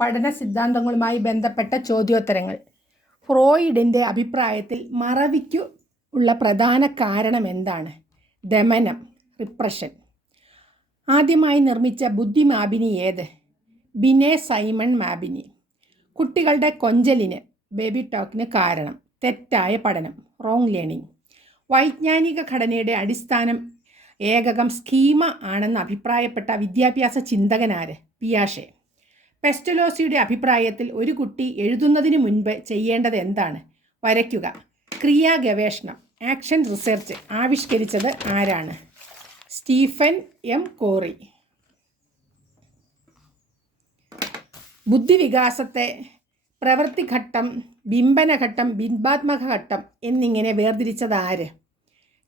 പഠന സിദ്ധാന്തങ്ങളുമായി ബന്ധപ്പെട്ട ചോദ്യോത്തരങ്ങൾ. ഫ്രോയിഡിന്റെ അഭിപ്രായത്തിൽ മറവിക്കു ഉള്ള പ്രധാന കാരണം എന്താണ്? ദമനം റിപ്രഷൻ. ആദ്യമായി നിർമ്മിച്ച ബുദ്ധിമാപിനി ഏത്? ബിനെ സൈമൺ മാബിനി കുട്ടികളുടെ കൊഞ്ചലിന് ബേബി ടോക്കിന് കാരണം. തെറ്റായ പഠനം റോങ് ലേണിംഗ് വൈജ്ഞാനിക ഘടനയുടെ അടിസ്ഥാനം ഏകകം സ്കീമ ആണെന്ന് അഭിപ്രായപ്പെട്ട വിദ്യാഭ്യാസ ചിന്തകനാര്? പിയാഷെ. പെസ്റ്റലോസിയുടെ അഭിപ്രായത്തിൽ ഒരു കുട്ടി എഴുതുന്നതിന് മുൻപ് ചെയ്യേണ്ടത് എന്താണ്? വരയ്ക്കുക. ക്രിയാ ഗവേഷണം. Action research. ആവിഷ്കരിച്ചത് ആരാണ്? Stephen M Corey. ബുദ്ധിവികാസത്തെ പ്രവൃത്തിഘട്ടം ബിംബനഘട്ടം ബിംബാത്മക ഘട്ടം എന്നിങ്ങനെ വേർതിരിച്ചത് ആര്?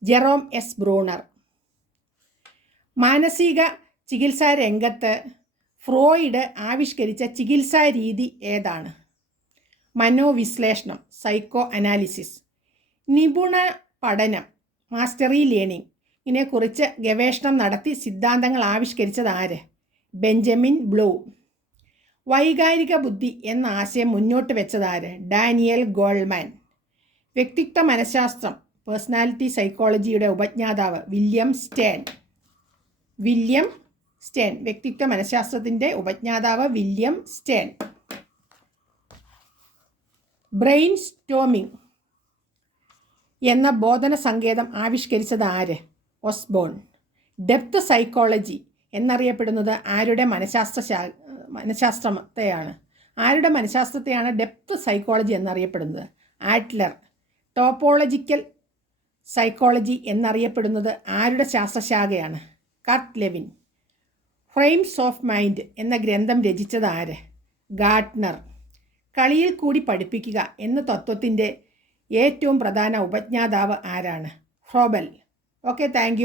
Jerome S Bruner. മാനസിക ചികിത്സാ രംഗത്ത് ഫ്രോയിഡ് ആവിഷ്കരിച്ച ചികിത്സാ രീതി ഏതാണ്? മനോവിശ്ലേഷണം സൈക്കോ അനാലിസിസ് നിപുണ പഠനം മാസ്റ്ററി ലേണിംഗ് ഇതിനെക്കുറിച്ച് ഗവേഷണം നടത്തി സിദ്ധാന്തങ്ങൾ ആവിഷ്കരിച്ചത് ആര്? Benjamin Bloom. വൈകാരിക ബുദ്ധി എന്ന ആശയം മുന്നോട്ട് വെച്ചതാര് ഡാനിയൽ ഗോൾമാൻ. വ്യക്തിത്വ മനഃശാസ്ത്രം പേഴ്സണാലിറ്റി സൈക്കോളജിയുടെ ഉപജ്ഞാതാവ് വില്യം സ്റ്റേൻ. വില്യം സ്റ്റേൻ വ്യക്തിത്വ മനഃശാസ്ത്രത്തിന്റെ ഉപജ്ഞാതാവ് വില്യം സ്റ്റേൻ ബ്രെയിൻ സ്റ്റോമിംഗ് എന്ന ബോധന സങ്കേതം ആവിഷ്കരിച്ചത് ആര്? ഒസ്ബോൺ. ഡെപ്ത് സൈക്കോളജി എന്നറിയപ്പെടുന്നത് ആരുടെ മനഃശാസ്ത്ര മനഃശാസ്ത്രത്തെയാണ്? ആരുടെ മനഃശാസ്ത്രത്തെയാണ് ഡെപ്ത് സൈക്കോളജി എന്നറിയപ്പെടുന്നത്? ആറ്റ്ലർ. ടോപ്പോളജിക്കൽ സൈക്കോളജി എന്നറിയപ്പെടുന്നത് ആരുടെ ശാസ്ത്രശാഖയാണ്? Kurt Lewin. Frames of mind എന്ന ഗ്രന്ഥം രചിച്ചത് ആര്? ഗാർട്ട്നർ. കളിയിൽ കൂടി പഠിപ്പിക്കുക എന്ന തത്വത്തിന്റെ ഏറ്റവും പ്രധാന ഉപജ്ഞാതാവ് ആരാണ്? Froebel okay thank